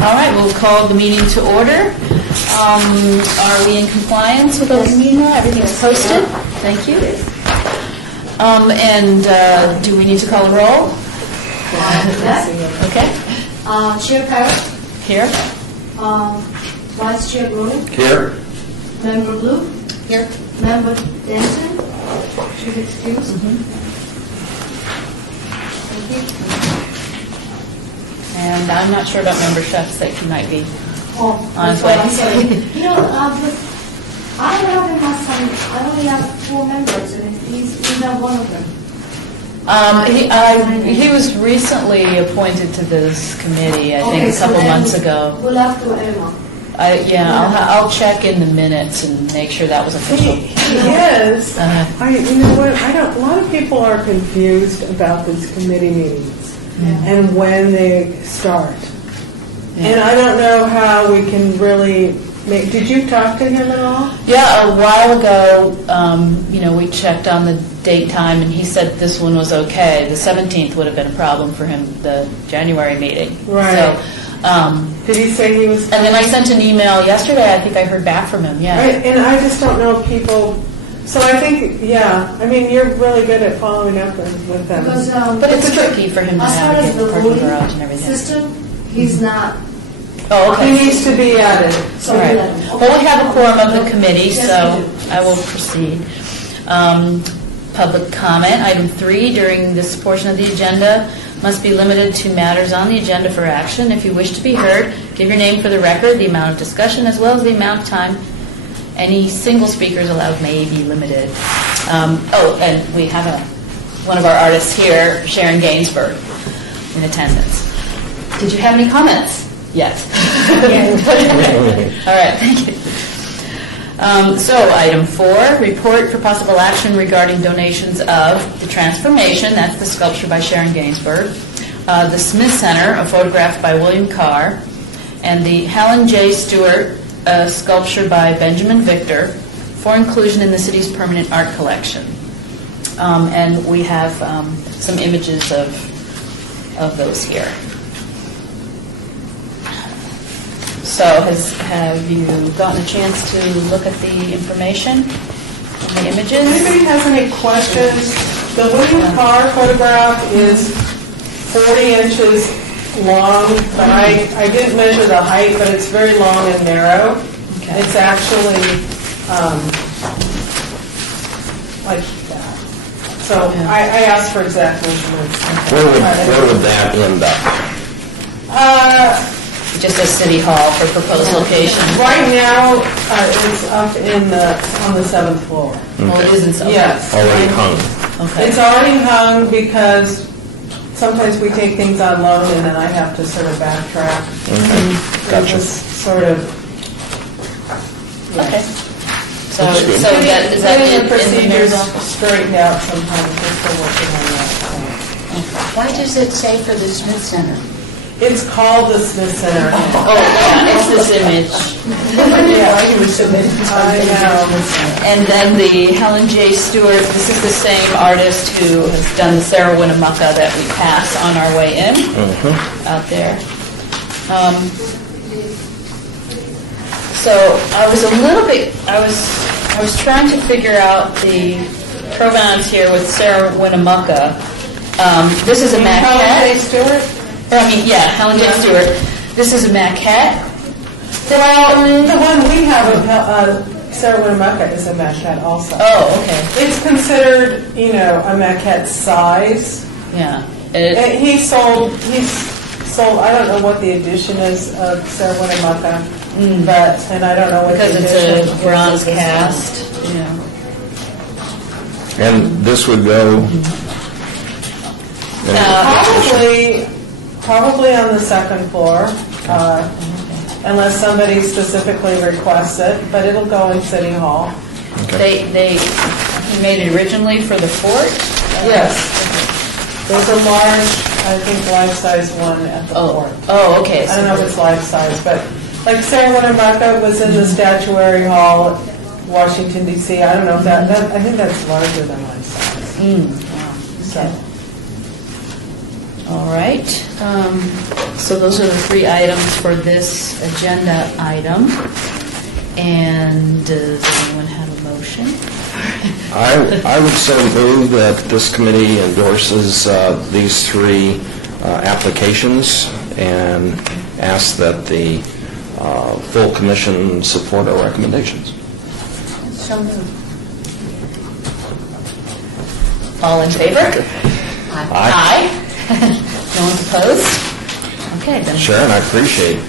All right, we'll call the meeting to order. Are we in compliance with open meeting law? Everything's posted? Thank you. Do we need to call a roll? Okay. Chair Parrott. Here. Vice Chair Brody. Here. Member Blue. Here. Member Denson. She's excused. Thank you. And I'm not sure about Member Chefs, that he might be Oh, on his that's what way. I'm saying. You know, I only have 4 members, and he's not one of them. He was recently appointed to this committee, I think, a couple months ago. We'll have to Emma. I'll check in the minutes and make sure that was official. He is. You know what? A lot of people are confused about these committee meetings and when they start. Yeah. And I don't know how we can really make. Did you talk to him at all? Yeah, a while ago, we checked on the date time, and he said this one was okay. The 17th would have been a problem for him, the January meeting. Right. So, did he say he was? and then I sent an email yesterday. I think I heard back from him. Yeah. And I just don't know if people. So I think, I mean, you're really good at following up with them. Because, But it's tricky for him to as far navigate as the the parking voting garage and everything. system, he's not. Oh, okay. He needs to be added. So All right. Well, we have a quorum of the committee, Yes, so we do. I will proceed. Public comment, item 3, during this portion of the agenda must be limited to matters on the agenda for action. If you wish to be heard, give your name for the record, the amount of discussion, as well as the amount of time any single speakers allowed may be limited. And we have one of our artists here, Sharon Gainsbourg, in attendance. Did you have any comments? Yes. All right, thank you. So, item 4, report for possible action regarding donations of the Transformation, that's the sculpture by Sharon Gainsbourg, the Smith Center, a photograph by William Carr, and the Helen J. Stewart, a sculpture by Benjamin Victor, for inclusion in the city's permanent art collection. And we have some images of those here. So have you gotten a chance to look at the information, the images? If anybody has any questions, the William Carr photograph is 40 inches long, but I didn't measure the height, but it's very long and narrow. Okay. It's actually like that. So Yeah. I asked for exact measurements. Where would that end up? Just as City Hall for proposed location. Right now, it's up on the 7th floor. Well, it isn't so. Yes. Already hung. Okay. It's already hung because sometimes we take things on loan and then I have to sort of backtrack. Okay. Gotcha. It was sort of. Okay. So That's good. is that Getting in the procedures there? straightened out sometimes. We're still working on that. Why does it say for the Smith Center? It's called the Smith Center. Oh, yeah, it's this image. Yeah, I know. And then the Helen J. Stewart, this is the same artist who has done the Sarah Winnemucca that we pass on our way in out there. So I was I was trying to figure out the pronouns here with Sarah Winnemucca. This is a maquette. Helen J. Stewart? Helen J. Stewart. This is a maquette. Well, the one we have of Sarah Winnemucca is a maquette also. Oh, okay. It's considered, a maquette size. Yeah. He's sold, I don't know what the edition is of Sarah Winnemucca, and I don't know what Because the it's edition a is bronze of this cast. Yeah. And this would go. one. Probably on the 2nd floor, unless somebody specifically requests it, but it'll go in City Hall. Okay. He made it originally for the fort? Yes. There's a large, I think, life-size one at the fort. Oh, okay. I don't know if it's life-size, but like Sarah Winnemucca was in the Statuary Hall, Washington, D.C. I don't know if I think that's larger than life-size. Wow. So. All right. So those are the 3 items for this agenda item. And does anyone have a motion? I would so move that this committee endorses these 3 applications and ask that the full commission support our recommendations. So moved. All in favor? Aye. No one's opposed? Okay, then. Sharon, I appreciate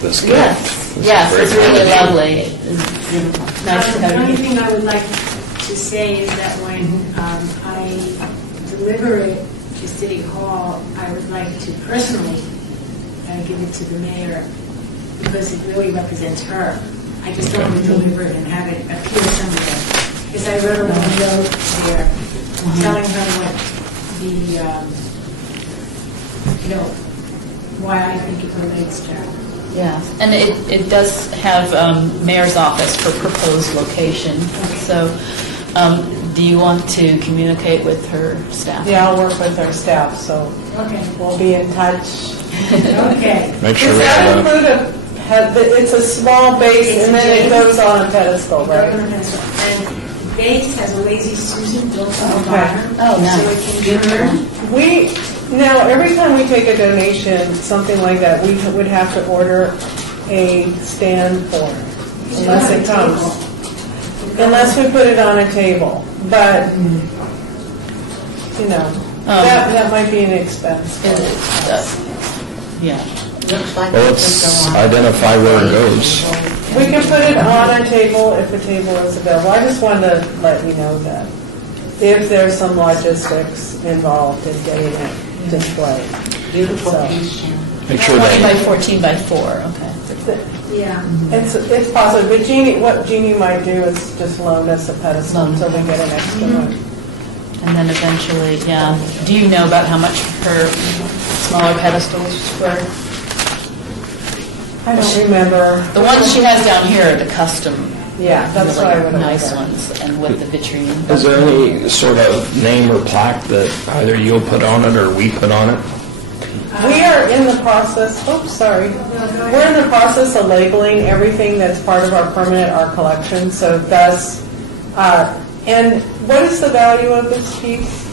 this gift. Yes, This is yes, great it's really energy. lovely. It's beautiful. Nice to The have only you. thing I would like to say is that when I deliver it to City Hall, I would like to personally give it to the mayor because it really represents her. I just don't want to deliver it and have it appear somewhere. Because I wrote a long note there telling her what the, why I think it relates to her. Yeah, and it does have mayor's office for proposed location. So do you want to communicate with her staff? Yeah, I'll work with our staff, so Okay. we'll be in touch. Okay. Make sure Does we that have include it's a small base and then it goes on a pedestal, right? And the base has a lazy Susan built on the Okay. bottom. Oh, nice. So it can turn. Now, every time we take a donation, something like that, we would have to order a stand for it, unless it comes. Unless we put it on a table. But, that might be an expense. Yeah. Looks like Well, it let's could go on. identify where it goes. We can put it on a table if a table is available. I just wanted to let you know that if there's some logistics involved in getting it displayed. Beautiful So, piece, Sharon. Make sure 20 by that 14 by 4, okay. Yeah. It's possible, but what Jeannie might do is just loan us a pedestal until we get an extra one. And then eventually, yeah. Do you know about how much her smaller pedestals were? I don't remember. The ones she has down here are the custom, Yeah, that's what I really would have. nice ones, and with the vitrine. is there any sort of name or plaque that either you'll put on it or we put on it? We are in the process, sorry. We're in the process of labeling everything that's part of our permanent art collection, so that's, and what is the value of this piece?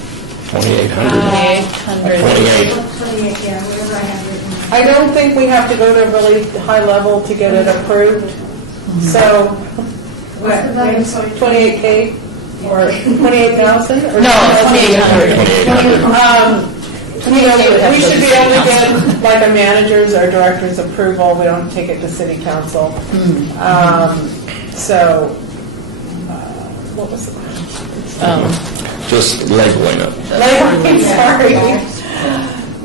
2,800. 800. 28. 28, yeah, whatever I have written. I don't think we have to go to a really high level to get it approved, so, What's the value? Sorry. 28K or 28,000? No, 2,800. 2,800. We should be able to get like a manager's or director's approval. We don't take it to city council. So, what was the question? Just labeling it. Sorry.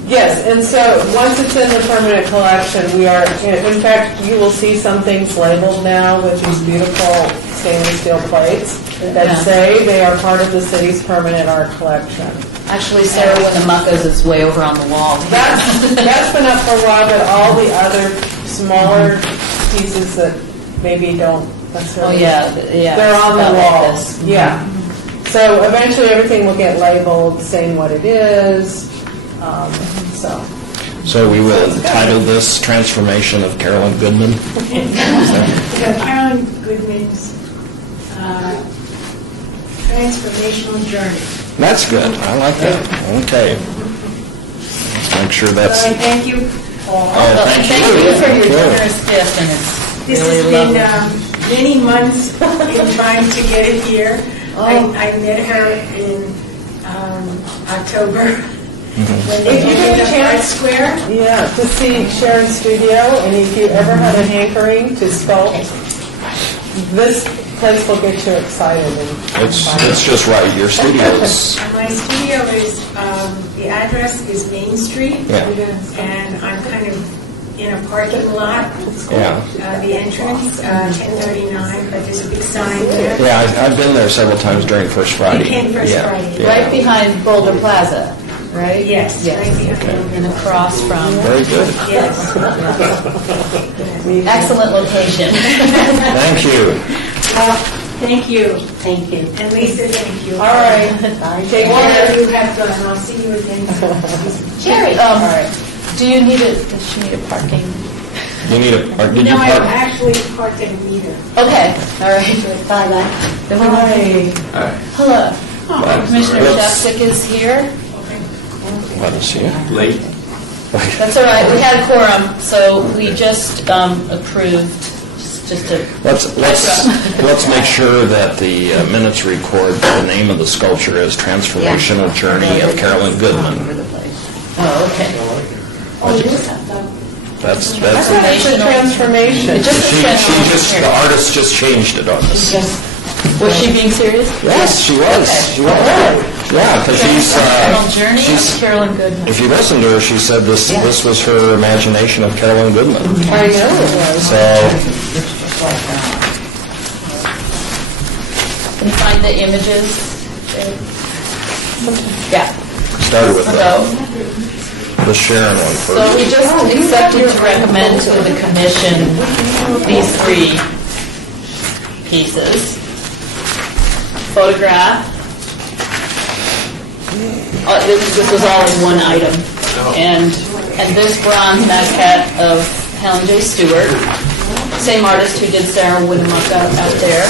Yes, and so once it's in the permanent collection, we are, in fact, you will see some things labeled now with these beautiful stainless steel plates that say they are part of the city's permanent art collection. Actually, Sarah Winnemucca's is way over on the wall. That's been up for a while, but all the other smaller pieces that maybe don't Oh, necessarily. yeah, yeah. They're on about the like walls. this. Yeah. So eventually everything will get labeled, saying what it is. So. So we will title this Transformation of Carolyn Goodman. Carolyn Goodman's transformational journey. That's good. I like that. Okay. Let's make sure So that's... I thank you all. Oh, thank Thank you for your Thank you. generous gift, and it's This really has lovely. been many months in trying to get it here. I met her in October. When If you get a at chance- Art Square. Yeah, to see Sharon's studio, and if you ever had a hankering to sculpt, this place will get you excited. It's just right. Your studio's... My studio is, the address is Main Street. Yeah. And I'm kind of in a parking lot. Yeah. The entrance, 1039, but there's a big sign there. Yeah, I've been there several times during First Friday. You came First Yeah, Friday. yeah. Right behind Boulder Plaza, right? Yes, right Yes. behind. And across from, Very good. Yes. excellent location. Thank you. Thank you. Thank you. And Lisa, thank you. All right. Take Whatever care. you have done, I'll see you again. Jerry, do you need does she need a parking? You need a, or did you No, I park? actually parked at a meter. Okay, all right. Bye-bye. Then we- Hi. Hello. Commissioner Let's- Shepsick is here. Let us see. Late. That's all right. We had a quorum, so we just approved, just to... Let's make sure that the minutes record the name of the sculpture is Transformational Journey of Carolyn Goodman. Oh, okay. That's It's a transformation. It just she says- just the artist just changed it on us. Was she being serious? Yes, she was. She was. Yeah, because Transformational Journey she's of Carolyn Goodman. if you listen to her, she said this was her imagination of Carolyn Goodman. I know it was. So Can you find the images? Yeah. started with So, the Sharon one so first. we just accepted to recommend to the commission these three pieces. Photograph. This was all in one item. And this bronze maquette of Helen J. Stewart, same artist who did Sarah Winnemucca out there,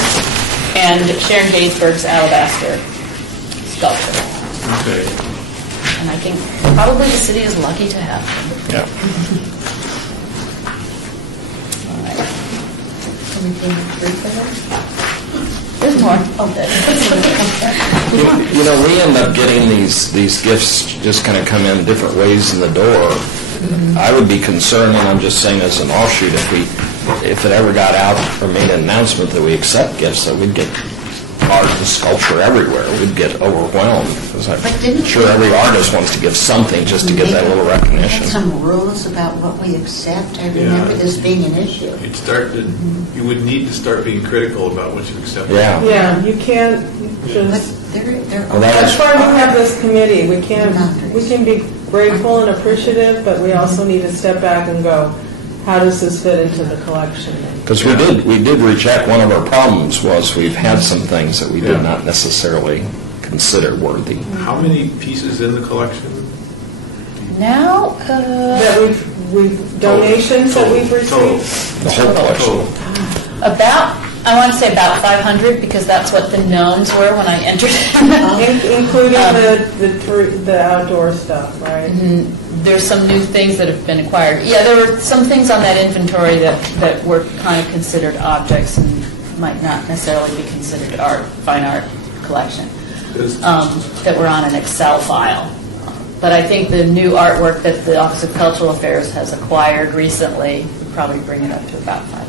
and Sharon Gainsbourg's alabaster sculpture. Okay. And I think probably the city is lucky to have them. Yeah. All right. Can we do three for her? There's more. Okay. You know, we end up getting these gifts just kind of come in different ways in the door. I would be concerned, and I'm just saying as an offshoot, if it ever got out or made an announcement that we accept gifts, that we'd get art and sculpture everywhere. We'd get overwhelmed. 'Cause I'm sure every artist wants to give something just to get that little We recognition. had some rules about what we accept. I remember this being an issue. You would need to start being critical about what you accept. Yeah. Yeah, you can't But just, there Well, that that's is- why we have this committee. We can be grateful and appreciative, but we also need to step back and go, how does this fit into the collection? Because we did recheck. One of our problems was we've had some things that we did not necessarily consider worthy. How many pieces in the collection? Now, That we've donations that we've Total. received? The whole collection. I want to say about 500, because that's what the knowns were when I entered. Including the outdoor stuff, right? There's some new things that have been acquired. Yeah, there were some things on that inventory that were kind of considered objects and might not necessarily be considered fine art collection, that were on an Excel file. But I think the new artwork that the Office of Cultural Affairs has acquired recently would probably bring it up to about 500.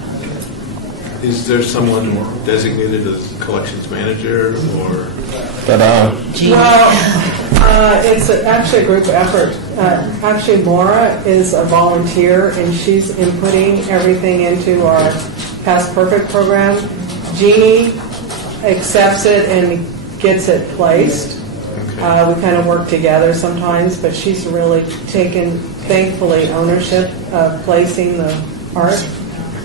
Is there someone designated as collections manager or? But Well, it's actually a group effort. Actually, Maura is a volunteer, and she's inputting everything into our Past Perfect program. Jeannie accepts it and gets it placed. We kind of work together sometimes, but she's really taken, thankfully, ownership of placing the art.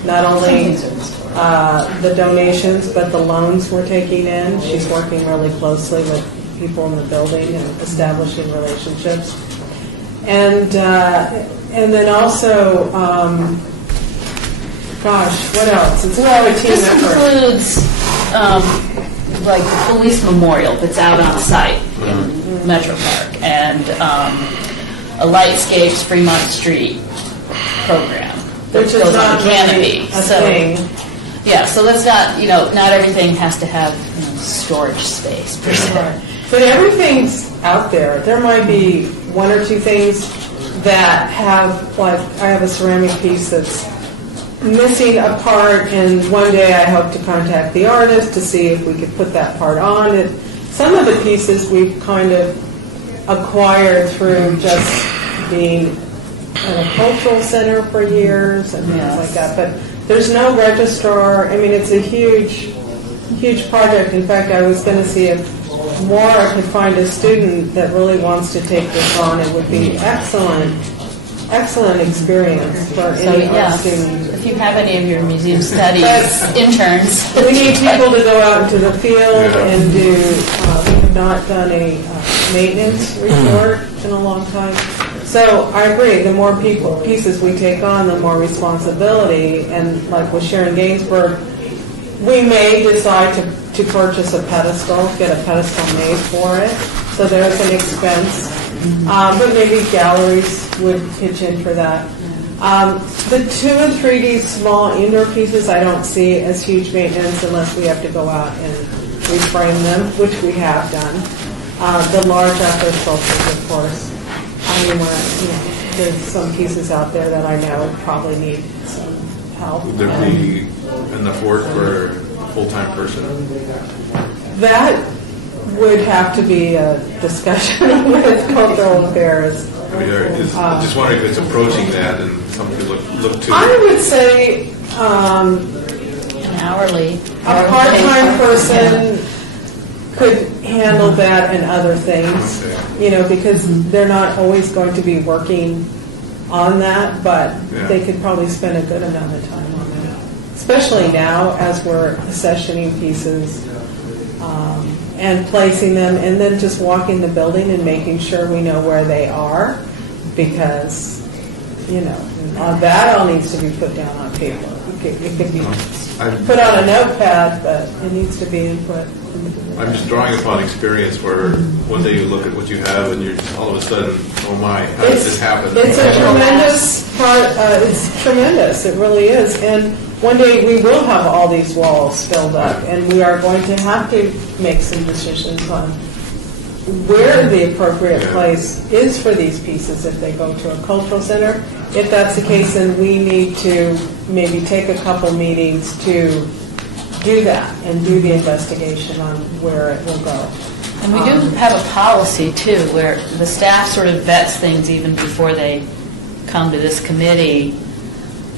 Not only the donations, but the loans we're taking in. She's working really closely with people in the building and establishing relationships. And then also, what else? It's kind of a team This effort. includes, like, the police memorial that's out on site in Metro Park, and a Lightscapes Fremont Street program that Which is goes on not the canopy. really a thing. Yeah, so let's not, not everything has to have storage space per se. But everything's out there. There might be one or two things that have, like, I have a ceramic piece that's missing a part, and one day I hope to contact the artist to see if we could put that part on. Some of the pieces we've kind of acquired through just being at a cultural center for years and things like that. But there's no registrar. I mean, it's a huge project. In fact, I was going to see if Maura could find a student that really wants to take this on. It would be excellent excellent experience for So, any yeah, art student. if you have any of your museum studies But- interns. We need people to go out into the field Yeah. and do, we have not done a maintenance report in a long time. So I agree, the more pieces we take on, the more responsibility. And like with Sharon Gainsbourg, we may decide to purchase a pedestal, get a pedestal made for it. So there's an expense. But maybe galleries would pitch in for that. The 2 and 3D small indoor pieces I don't see as huge maintenance unless we have to go out and reframe them, which we have done. The large outdoor sculptures, of course. There's some pieces out there that I know probably need some help. Would there be enough work for a full-time person? That would have to be a discussion with cultural affairs. I mean, I'm just wondering if it's approaching that and something to look to. I would say An hourly. a part-time person could handle that and other things, because they're not always going to be working on that, but they could probably spend a good amount of time on that. Especially now as we're accessioning pieces and placing them, and then just walking the building and making sure we know where they are, because, that all needs to be put down on paper. It could be put on a notepad, but it needs to be input. I'm just drawing upon experience where one day you look at what you have and you're just all of a sudden, oh my, how did this happen? It's a tremendous part. It's tremendous. It really is. And one day we will have all these walls filled up, and we are going to have to make some decisions on where the appropriate place is for these pieces if they go to a cultural center. If that's the case, then we need to maybe take a couple meetings to do that and do the investigation on where it will go. And we do have a policy, too, where the staff sort of vets things even before they come to this committee.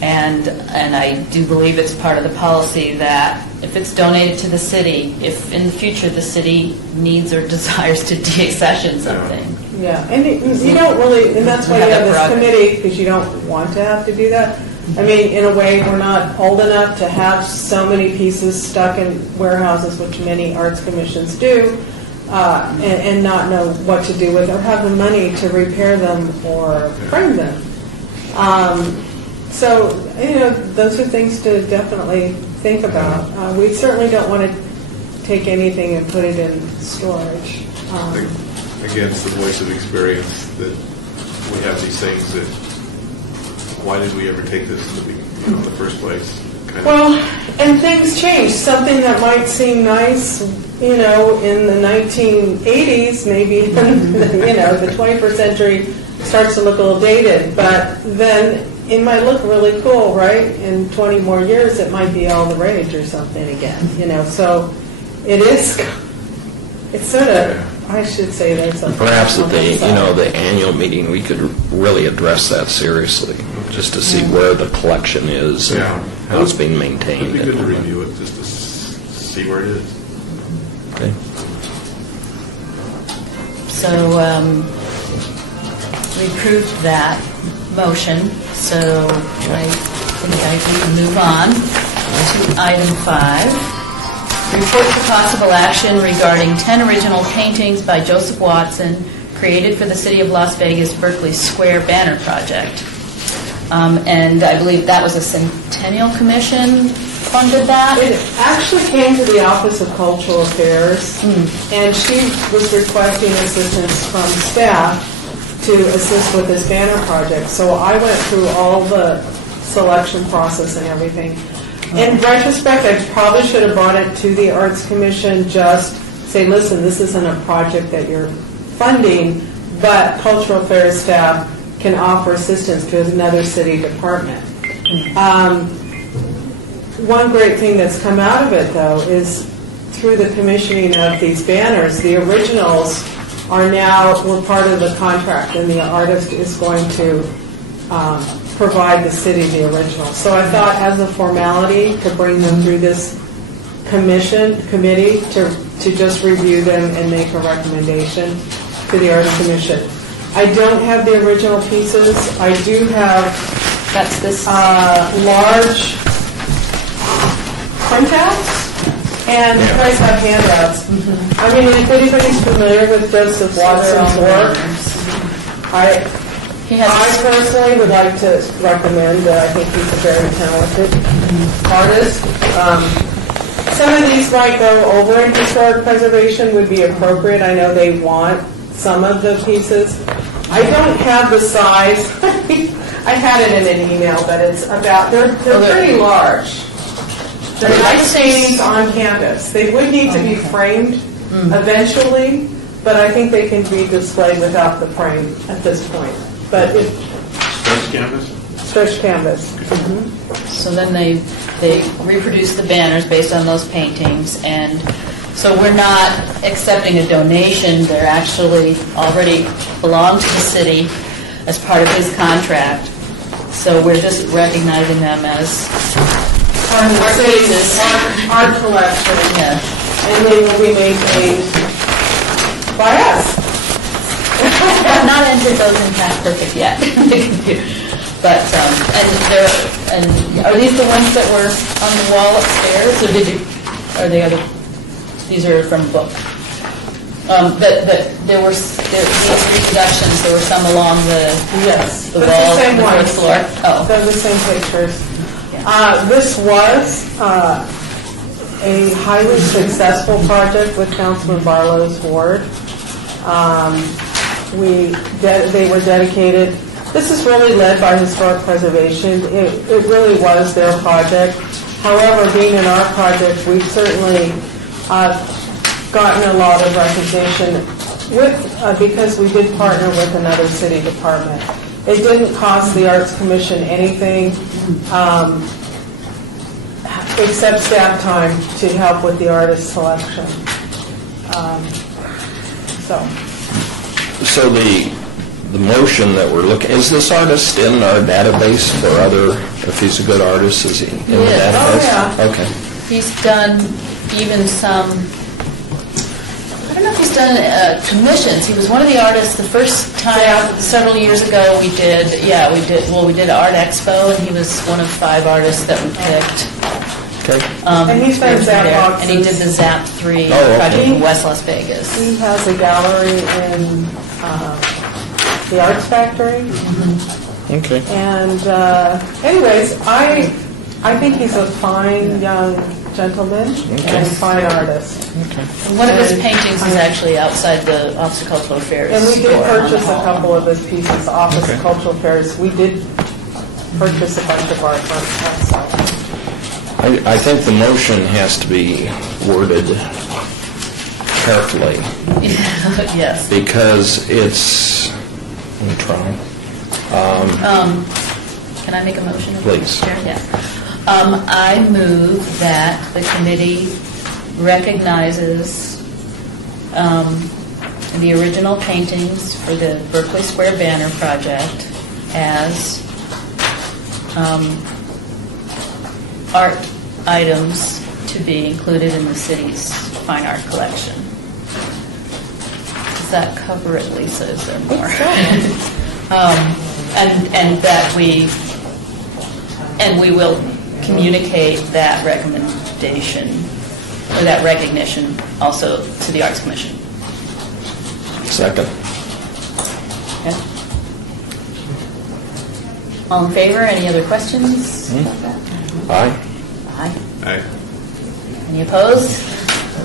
And I do believe it's part of the policy that if it's donated to the city, if in the future the city needs or desires to deaccession something. Yeah, and you don't really, and that's why you have this committee, because you don't want to have to do that. I mean, in a way, we're not old enough to have so many pieces stuck in warehouses, which many arts commissions do, and not know what to do with, or have the money to repair them or frame them. So, those are things to definitely think about. We certainly don't want to take anything and put it in storage. Again, it's the voice of experience that we have these things that, why did we ever take this in the first place? Well, and things change. Something that might seem nice, in the 1980s, maybe, the 21st century starts to look a little dated, but then it might look really cool, right? In 20 more years, it might be all the rage or something again, So it's sort of, I should say there's something. Perhaps at the annual meeting, we could really address that seriously, just to see where the collection is and how it's being maintained. It'd be good to review it, just to see where it is. Okay. So we approved that motion, so I think I can move on to item 5. Report for possible action regarding 10 original paintings by Joseph Watson created for the City of Las Vegas Berkeley Square banner project. And I believe that was a Centennial Commission funded that? It actually came to the Office of Cultural Affairs, and she was requesting assistance from staff to assist with this banner project. So I went through all the selection process and everything. In retrospect, I probably should have brought it to the Arts Commission, just say, listen, this isn't a project that you're funding, but Cultural Affairs staff can offer assistance to another city department. One great thing that's come out of it, though, is through the commissioning of these banners, the originals were part of the contract, and the artist is going to provide the city the original. So I thought, as a formality, to bring them through this committee to just review them and make a recommendation to the Arts Commission. I don't have the original pieces. I do have That's this. large printouts, and you guys have handouts. I mean, if anybody's familiar with Joseph Watson's work, He I has. personally would like to recommend that. I think he's a very talented artist. Some of these might go over in historic preservation, would be appropriate. I know they want some of the pieces. I don't have the size. I had it in an email, but it's about, they're pretty large. They're nice paintings on canvas. They would need to be framed eventually, but I think they can be displayed without the frame at this point. But it's Stretch canvas? stretch canvas. So then they reproduce the banners based on those paintings, and so we're not accepting a donation. They're actually already belong to the city as part of his contract. So we're just recognizing them as On the art city's pieces. art collection, Yeah. and they will be maintained by us. I've not entered those in Tax Perfect yet. But, and are these the ones that were on the wall upstairs, or are they other, these are from a book? There were, these reproductions, there were some along the Yes, the that's wall, the same the ones. fourth floor. Oh. They're the same pictures. Yeah. This was a highly successful project with Councilman Barlow's ward. They were dedicated. This is really led by Historic Preservation. It really was their project. However, being in our project, we've certainly gotten a lot of recognition because we did partner with another city department. It didn't cost the Arts Commission anything except staff time to help with the artist selection. So the motion that we're looking, is this artist in our database for other, if he's a good artist, is he in the Yes. database? Oh, yeah. Okay. He's done even some, I don't know if he's done commissions. He was one of the artists the first time, several years ago, we did Art Expo, and he was one of 5 artists that we picked. Okay. And he's done Zap there. boxes. And he did the Zap 3 Oh, okay. project in West Las Vegas. He has a gallery in the Arts Factory. Okay. And anyways, I think he's a fine young gentleman and fine artist. One of his paintings is actually outside the Office of Cultural Affairs. And we did store on the purchase a hall. couple of his pieces, Office of Cultural Affairs. We did purchase a bunch of art from him. I think the motion has to be worded carefully Yes. because it's, let me try. Can I make a motion? Please. Chair? Yeah. I move that the committee recognizes the original paintings for the Berkeley Square banner project as art items to be included in the city's fine art collection. Does that cover it, Lisa? Is there more? And that we will communicate that recommendation or that recognition also to the Arts Commission. Second. Okay. All in favor? Any other questions about that? Aye. Aye. Aye. Any opposed?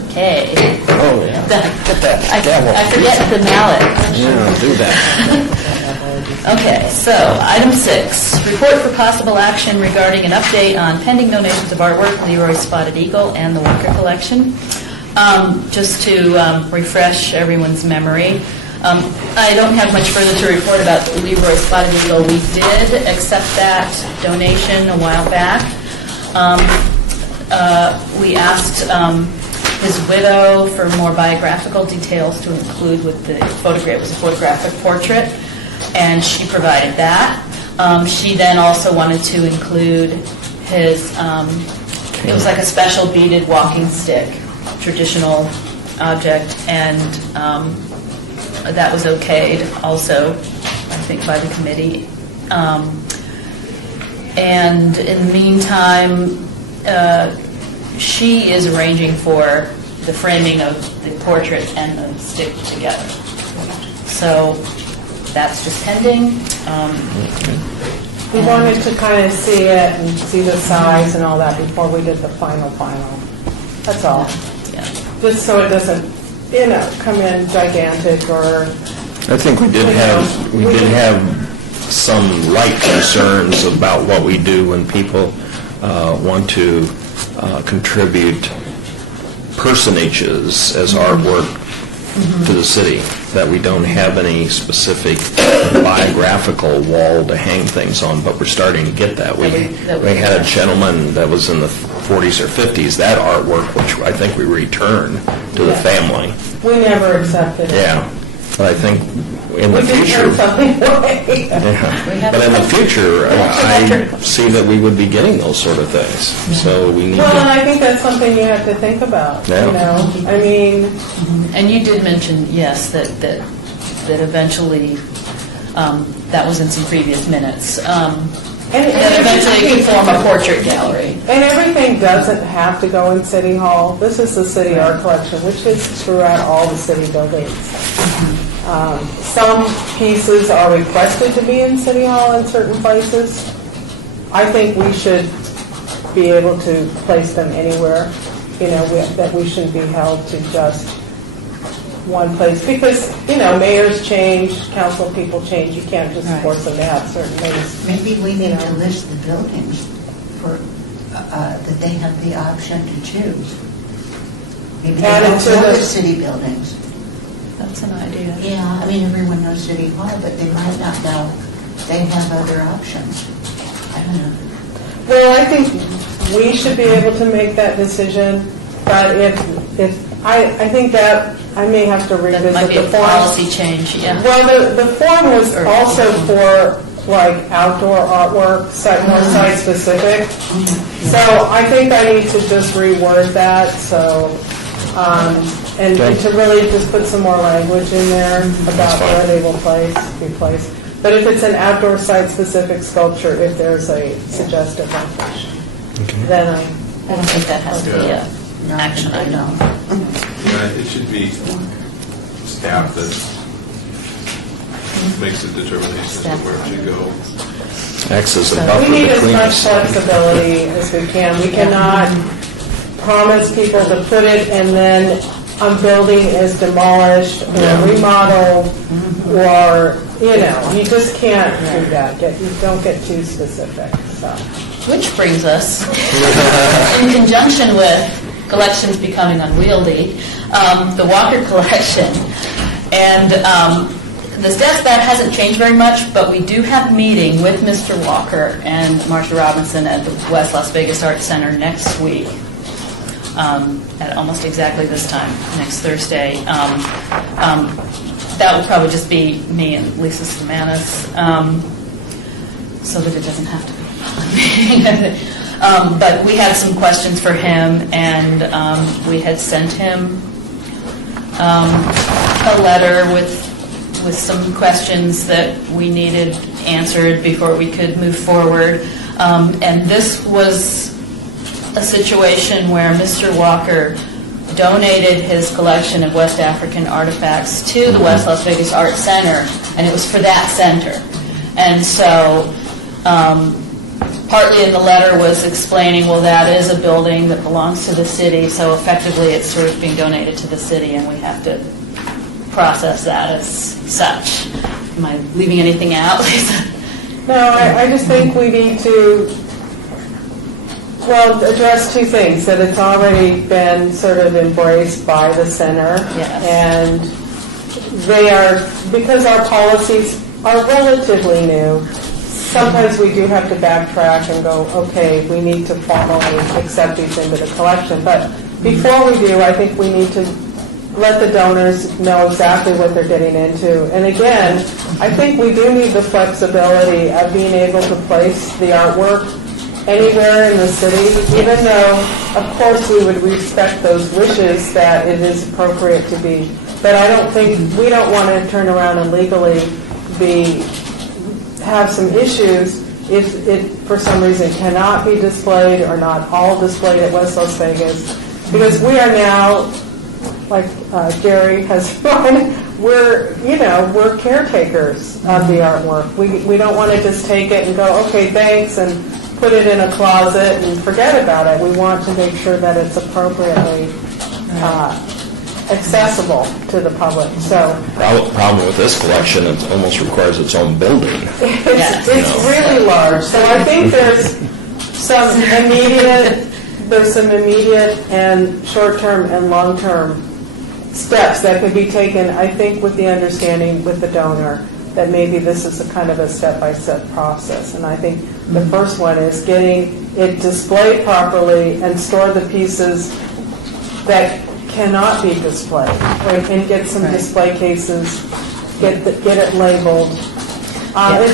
Okay. Oh, yeah. Get that I gavel. forget the mallet. Yeah, do that. Okay, so item 6, report for possible action regarding an update on pending donations of artwork from Leroy Spotted Eagle and the Walker Collection. Just to refresh everyone's memory, I don't have much further to report about Leroy Spotted Eagle. We did accept that donation a while back. We asked his widow for more biographical details to include with the photograph. It was a photographic portrait, and she provided that. She then also wanted to include his, it was like a special beaded walking stick, traditional object, and that was okayed also, I think, by the committee. And in the meantime, she is arranging for the framing of the portrait and the stick together. So that's just pending. We wanted to kind of see it and see the size and all that before we did the final. That's all. Yeah. Just so it doesn't, come in gigantic or... I think we did have some light concerns about what we do when people want to contribute personages as artwork to the city, that we don't have any specific biographical wall to hang things on, but we're starting to get that. We had a gentleman that was in the 40s or 50s, that artwork, which I think we returned to the family. We never accepted it. Yeah, but I think in the future... But in the future, I see that we would be getting those sort of things. So we need Well, and to... I think that's something you have to think about, Yeah. I mean... And you did mention, yes, that eventually, that was in some previous minutes, that eventually it could form a portrait gallery. And everything doesn't have to go in City Hall. This is the City Art Collection, which is throughout all the city buildings. Some pieces are requested to be in City Hall in certain places. I think we should be able to place them anywhere, that we shouldn't be held to just one place. Because, mayors change, council people change. You can't just force them to have certain things. Maybe we need to list the buildings for, that they have the option to choose. Maybe they Add it don't to know the- the city buildings. That's an idea. Yeah, everyone knows City Hall, but they might not know they have other options. I don't know. Well, I think we should be able to make that decision, but if I think that I may have to That revisit might be the a form. policy change, yeah. Well, the form was also for like outdoor artwork, more site specific. So I think I need to just reword that. So and to really just put some more language in there about where they will be placed. But if it's an outdoor site-specific sculpture, if there's a suggested location, then I don't think that has to be an action item. Yeah, it should be staff that makes the determination as to where it should go. Acts as a we buffer need as between much us. flexibility as we can. We cannot promise people to put it and then a building is demolished or remodeled or, you just can't do that. You don't get too specific. So. Which brings us, in conjunction with collections becoming unwieldy, the Walker collection. And the status that hasn't changed very much, but we do have a meeting with Mr. Walker and Marsha Robinson at the West Las Vegas Art Center next week. At almost exactly this time, next Thursday. That will probably just be me and Lisa Semanis, so that it doesn't have to be a public meeting. But we had some questions for him, and we had sent him a letter with some questions that we needed answered before we could move forward. And this was a situation where Mr. Walker donated his collection of West African artifacts to the West Las Vegas Art Center, and it was for that center. And so partly in the letter was explaining, well, that is a building that belongs to the city, so effectively it's sort of being donated to the city, and we have to process that as such. Am I leaving anything out, Lisa? No, I just think we need to address two things, that it's already been sort of embraced by the center. Yes. And they are, because our policies are relatively new, sometimes we do have to backtrack and go, okay, we need to formally accept these into the collection. But before we do, I think we need to let the donors know exactly what they're getting into. And again, I think we do need the flexibility of being able to place the artwork anywhere in the city, even though, of course, we would respect those wishes that it is appropriate to be But I don't think, we don't want to turn around and legally have some issues if it, for some reason, cannot be displayed or not all displayed at West Las Vegas. Because we are now, like Gary has we're caretakers of the artwork. We don't want to just take it and go, okay, thanks, and put it in a closet and forget about it. We want to make sure that it's appropriately accessible to the public. So Problem with this collection, it almost requires its own building. it's really large. So I think there's some immediate and short-term and long-term steps that could be taken, I think, with the understanding with the donor that maybe this is a kind of a step-by-step process. And I think the first one is getting it displayed properly and store the pieces that cannot be displayed, right? And get some display cases, get it labeled,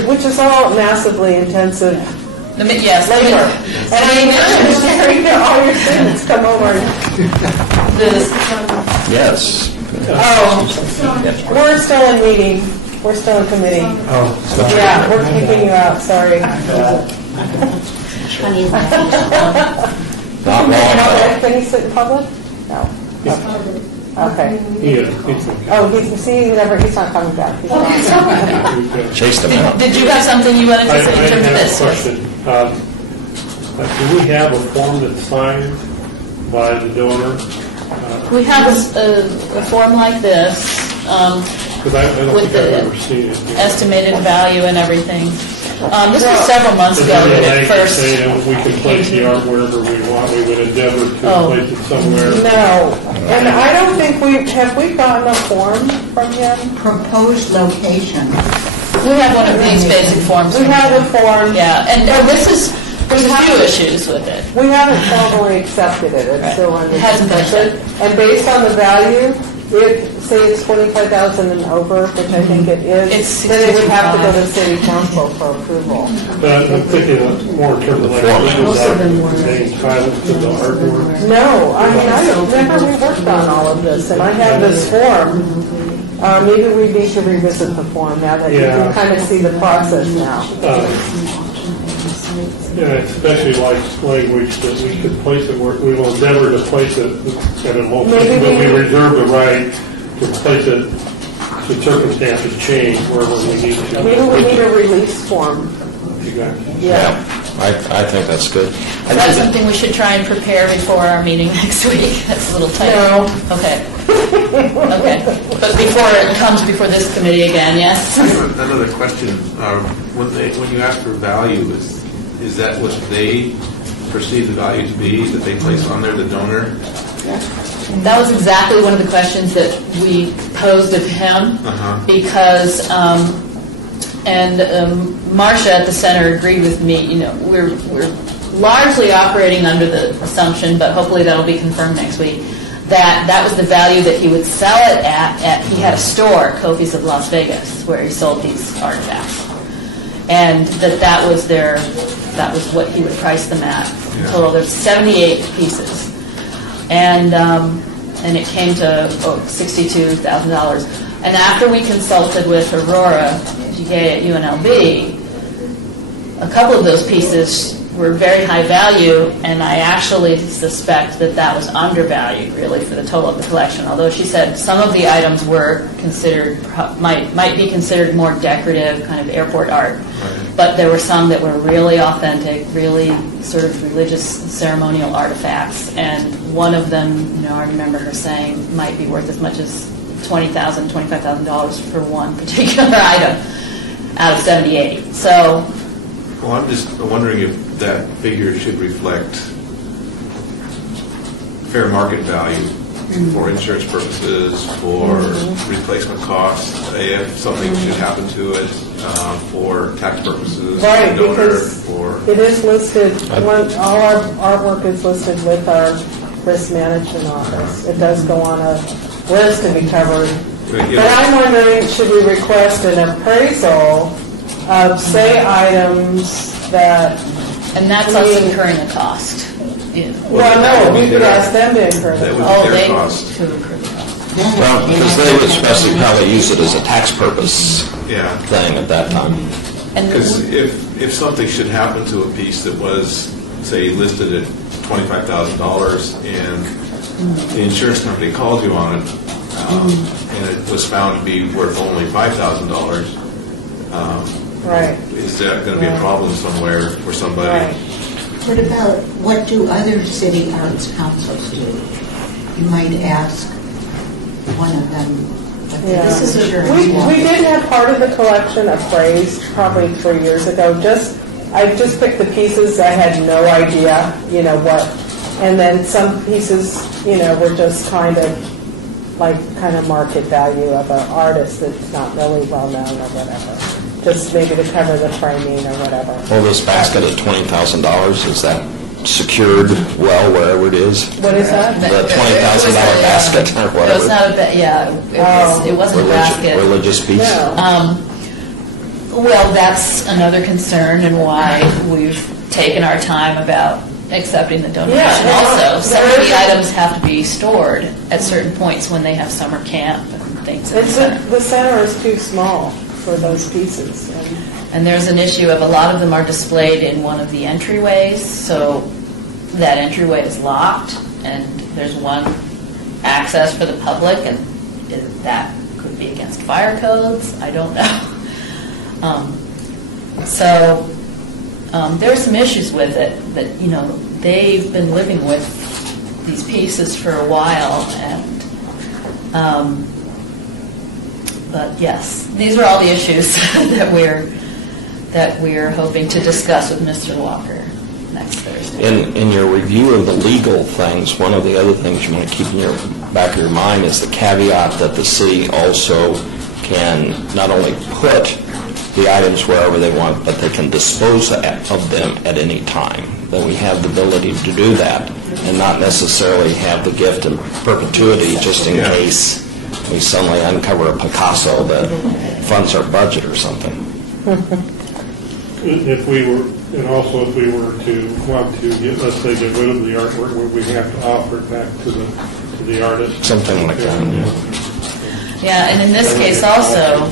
which is all massively intensive Yes. labor. And I encourage Gary, all your students come over. Yes. We're still in meeting. We're still in committee. Yeah, we're kicking you out. Sorry. Not long ago. Can he sit in public? No. Okay. Oh, he's not coming back. He's not. Chased them out. Did you have something you wanted to say in terms of this? I have a question. Do we have a form that's signed by the donor? We have a form like this Because I don't with think I've the ever seen it. estimated value and everything. This was several months ago Is there that a it way to first. say that we can place the art wherever we want? We would endeavor to place it somewhere. No. And I don't think have we gotten a form from him? Proposed location. We have one of these basic forms. We have a form. Yeah, and there's a few issues with it. We haven't formally accepted it. It's Right. still under It hasn't been discussion. And based on the value, say it's 25,000 and over, which I think it is, It's then it would have to go to 65. city council for approval. But I'm thinking more in terms of like legal documents, name, title to the artwork. No, I mean, I don't remember we worked on all of this, and I have this form. Maybe we need to revisit the form now that you can Yeah. kind of see the process now. Yeah, especially like language that we could place it where we will endeavor to place it at a local, but Maybe we we- reserve the right to place it should circumstances change wherever we need to. Maybe we need a release form. Exactly. Yeah. I think that's good. Is that something we should try and prepare before our meeting next week? That's a little tight. No. Okay. Okay. But it comes before this committee again, yes? Another question, when you ask for value, is that what they perceive the value to be, that they place on there, the donor? That was exactly one of the questions that we posed of him, because, Marcia at the center agreed with me. You know, we're largely operating under the assumption, but hopefully that'll be confirmed next week, that was the value that he would sell it at. He had a store, Kofi's of Las Vegas, where he sold these artifacts, and that was what he would price them at. Total, there's 78 pieces, and it came to $62,000. And after we consulted with Aurora Gay at UNLV, a couple of those pieces were very high value, and I actually suspect that was undervalued, really, for the total of the collection. Although she said some of the items were considered, might be considered more decorative, kind of airport art. But there were some that were really authentic, really sort of religious ceremonial artifacts. And one of them, I remember her saying, might be worth as much as $20,000, $25,000 for one particular item out of 78. So, Well, I'm just wondering if that figure should reflect fair market value for insurance purposes, for replacement costs, if something should happen to it, for tax purposes, Right, donor, because for... it is listed, all our artwork is listed with our risk management office. It does go on a list to be covered. But I'm wondering, should we request an appraisal of, say, items that... and that's us incurring the cost. Yeah. Well, no, we could ask them to incur That the would cost. be their they cost. to incur the cost. then. Well, because they would especially probably use it as a tax purpose Yeah. thing at that time. And Because if something should happen to a piece that was, say, listed at $25,000 and the insurance company called you on it, and it was found to be worth only $5,000, Right. is that going to be a problem somewhere for somebody? Right. What about, what do other city arts councils do? You might ask one of them. what the Yeah. insurance We was. did have part of the collection appraised probably 3 years ago. I just picked the pieces, I had no idea, what, and then some pieces, were just kind of market value of an artist that's not really well known or whatever. Just maybe to cover the framing or whatever. Well, this basket at $20,000, is that secured well wherever it is? What is that? The $20,000 basket or It was whatever? not it wasn't a basket. Religious piece? No. Well, that's another concern and why we've taken our time about accepting the donation Yeah, also. Some of there is the a- items have to be stored at certain points when they have summer camp and things like that. The center is too small for those pieces. And there's an issue of a lot of them are displayed in one of the entryways, so that entryway is locked, and there's one access for the public, and that could be against fire codes, I don't know. There's some issues with it, but, they've been living with these pieces for a while, and, but yes, these are all the issues that we're hoping to discuss with Mr. Walker next Thursday. In your review of the legal things, one of the other things you want to keep in your back of your mind is the caveat that the city also can not only put the items wherever they want, but they can dispose of them at any time. That we have the ability to do that and not necessarily have the gift in perpetuity just in case we suddenly uncover a Picasso that funds our budget or something. If we were, and also if we were to want to get, let's say, get rid of the artwork, would we have to offer it back to the artist? Something like that, yeah. Yeah, and in this case also,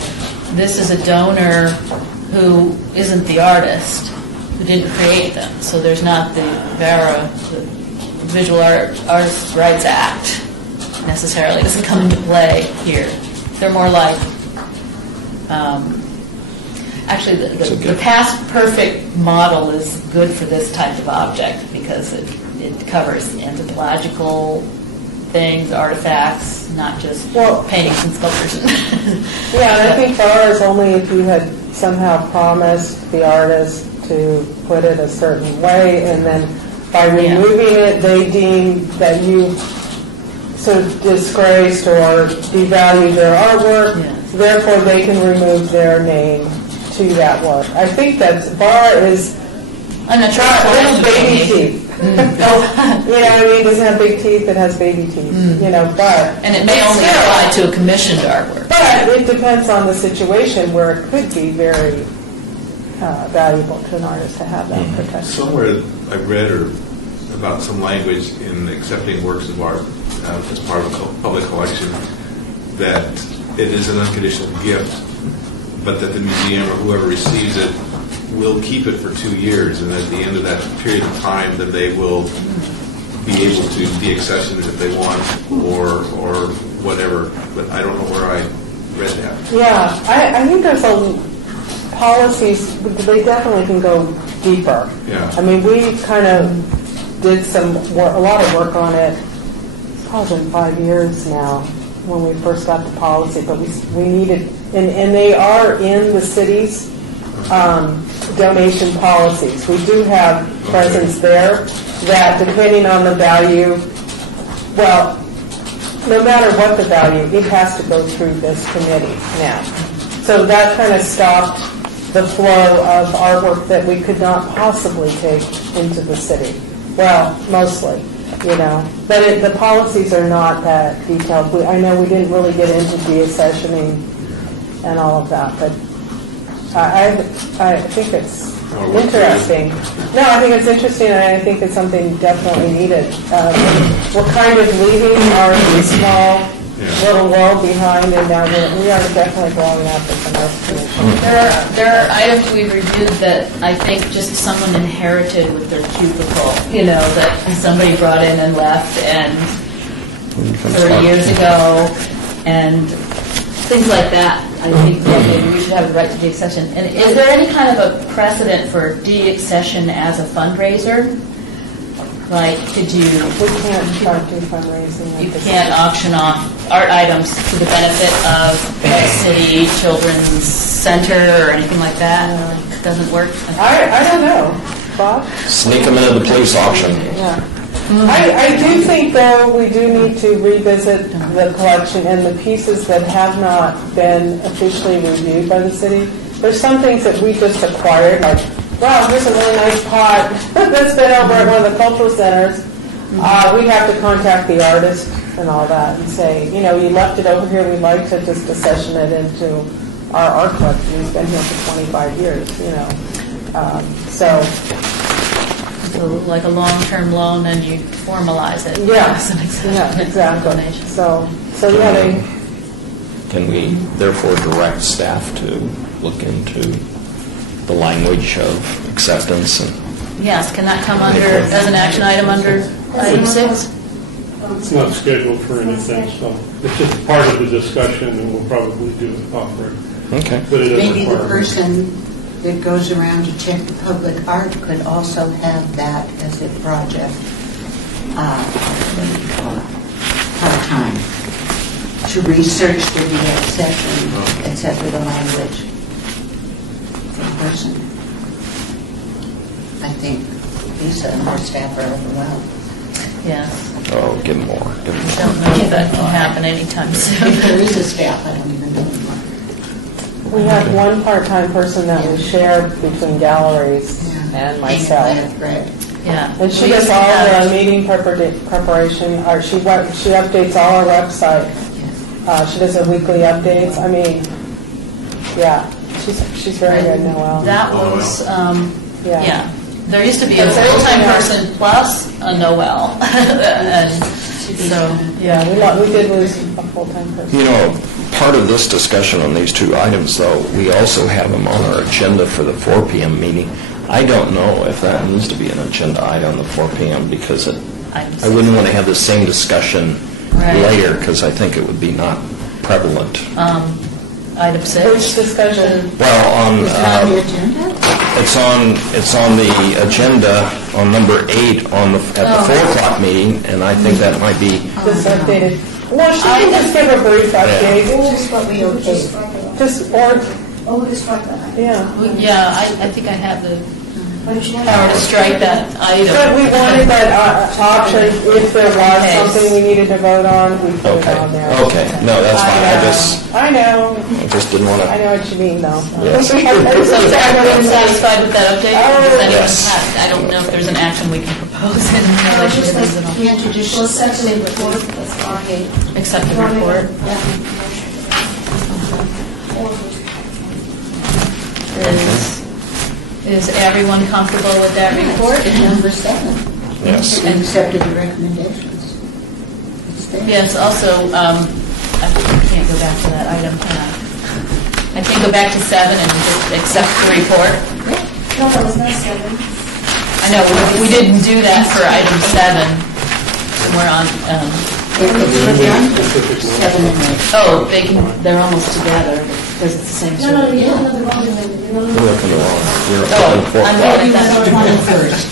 this is a donor who isn't the artist, who didn't create them. So there's not the the Visual Artists' Rights Act necessarily doesn't come into play here. They're more like, actually, the past perfect model is good for this type of object because it covers anthropological things, artifacts, not just paintings and sculptures. Yeah, and I think for ours, only if you had somehow promised the artist to put it a certain way, and then by removing it, they deem that you sort of disgraced or devalued their artwork, therefore they can remove their name to that work. I think that bar is I'm not sure. little baby teeth. It doesn't have big teeth, it has baby teeth, but... And it may only apply to a commissioned artwork. But it depends on the situation where it could be very valuable to an artist to have that protection. Somewhere I read about some language in accepting works of art as part of a public collection that it is an unconditional gift, but that the museum or whoever receives it will keep it for 2 years, and at the end of that period of time, that they will be able to deaccession it if they want, or whatever. But I don't know where I read that. Yeah, I think there's policies, they definitely can go deeper. Yeah. I mean, we kind of did a lot of work on it, it's probably been 5 years now, when we first got the policy, but we needed, and they are in the city's donation policies. We do have presence there that, depending on the value, well, no matter what the value, it has to go through this committee now. So that kind of stopped the flow of artwork that we could not possibly take into the city. Well, mostly, But the policies are not that detailed. I know we didn't really get into deaccessioning and all of that, but I think it's interesting. No, I think it's interesting, and I think it's something definitely needed. We're kind of leaving our small little well behind, and now we are definitely growing up as an arts commission. There are items we've reviewed that I think just someone inherited with their cubicle, that somebody brought in and left and 30 years ago, and things like that. I think that maybe we should have a right to deaccession. And is there any kind of a precedent for deaccession as a fundraiser? Like, could you... We can't try to do fundraising. You can't auction off art items to the benefit of a city children's center or anything like that? It doesn't work? I don't know. Bob? Sneak them into the police auction. Yeah. I do think, though, we do need to revisit the collection and the pieces that have not been officially reviewed by the city. There's some things that we just acquired, like, wow, here's a really nice pot that's been over at one of the cultural centers. We have to contact the artist and all that and say, you left it over here, we'd like to just accession it into our art collection. We've been here for 25 years, So like a long-term loan, and you formalize it. Yeah, as an accession, yeah, exactly. donation. So yeah, Can we therefore direct staff to look into the language of acceptance? Yes, can that come under, as an action item under item 6? It's not scheduled for anything, so it's just part of the discussion, and we'll probably do it off record. Okay. But it doesn't Maybe the require- person that goes around to check the public art could also have that as a project, part-time, to research the deaccession, etc., the language for the person. I think Lisa and her staff are overwhelmed. Yes. Oh, give more. I don't know if that can happen anytime soon. If there is a staff, I don't even know anymore. we have one part-time person that we share between galleries and myself. Right. Yeah. And she We does used to all have- the meeting preparation, or she updates all our website. She does her weekly updates. I mean, yeah, she's very good, Noelle. That was, Yeah. yeah. There used to be a That's full-time everything person plus a Noel. And so, Yeah, we did lose a full-time person. Part of this discussion on these two items, though, we also have them on our agenda for the 4 p.m. meeting. I don't know if that needs to be an agenda item on the 4 p.m. because I wouldn't want to have the same discussion Right. later because I think it would be not prevalent. item Which 6. discussion? Well, Is it on the agenda? it's on the agenda on number 8 at the 4 o'clock meeting, and I think that might be. Just updated. Well, she can just give a brief update. Just what we okayed. Just, or, Oh, we just strike that. yeah. Yeah, I think I have the But you want power to strike that item. But we wanted that option, if there was Okay. something we needed to vote on, we put it Okay. on there. Okay. No, that's fine. I know, I just didn't want I to. know what you mean, though. Yes. So is everyone satisfied with that update? Does anyone Yes. I don't know if there's an action we can propose in relation to these at all. Can't you just Well, section in report, that's okay. Accept the report. Is everyone comfortable with that report? Number 7. Yes. And accepted the recommendations. It's there. Yes, also, I can't go back to that item, can I? I can go back to 7 and just accept the report. No, that was not 7. I know, we didn't do that for item 7. We're on, It could be on 7 and 8. they're almost together because it's the same. No, you don't know the wrong one. You're looking wrong. You're Oh, looking for. I'm Well, looking you at have that. one first.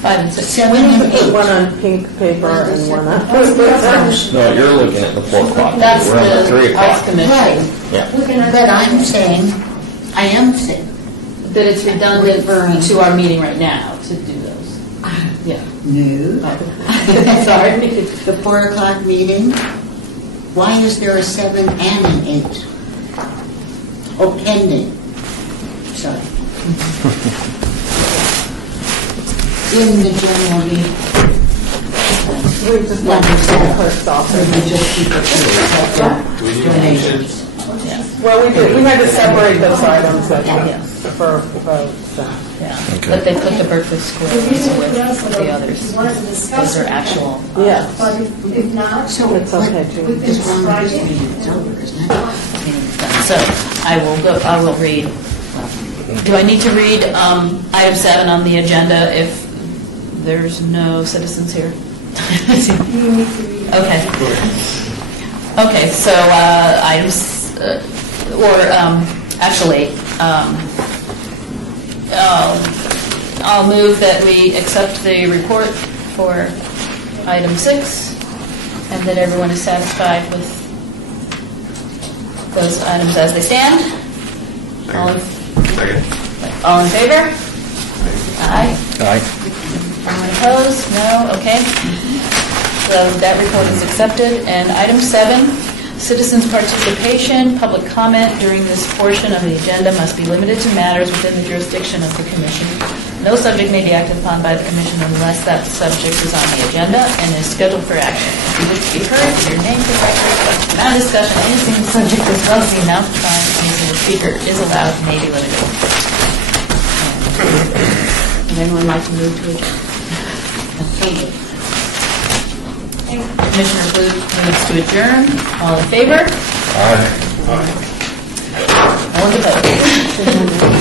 5 and 6. 7 and 8. One on pink paper and one on. No, you're looking at the 4 o'clock. That's We're on the 3 the Arts o'clock. Commission. Right. Yeah. But I'm saying, I am saying, That it's redundant Referring. to our meeting right now to do those. Yeah. no. Sorry. The 4 o'clock meeting, why is there a 7 and an 8? Oh, pending. Sorry. In the general meeting. We just want to see the clerk's office. We just keep it to accept donations. Well, we had to separate those items, but Yes. for votes. So. Yeah, Okay. but they put the Berkeley Square The reason with we asked the others. we wanted to discuss Those are it. actual. Yes. But if not, So It's okay, what- Judy. As long as this meeting is over, isn't it? meeting's done. So I will read. Do I need to read item 7 on the agenda if there's no citizens here? you need to read it. Okay. Okay, so items, I'll move that we accept the report for item 6, and that everyone is satisfied with those items as they stand. Second. All in favor? Aye. Aye. Anyone opposed? No? Okay. So that report is accepted. And item 7, citizens' participation, public comment during this portion of the agenda must be limited to matters within the jurisdiction of the commission. No subject may be acted upon by the commission unless that subject is on the agenda and is scheduled for action. If you wish to be heard, your name, for record, amount of discussion, any single subject as well as the amount of time any single speaker is allowed may be limited. Would anyone like to move to adjourn? Commissioner Booth moves to adjourn. All in favor? Aye. All opposed?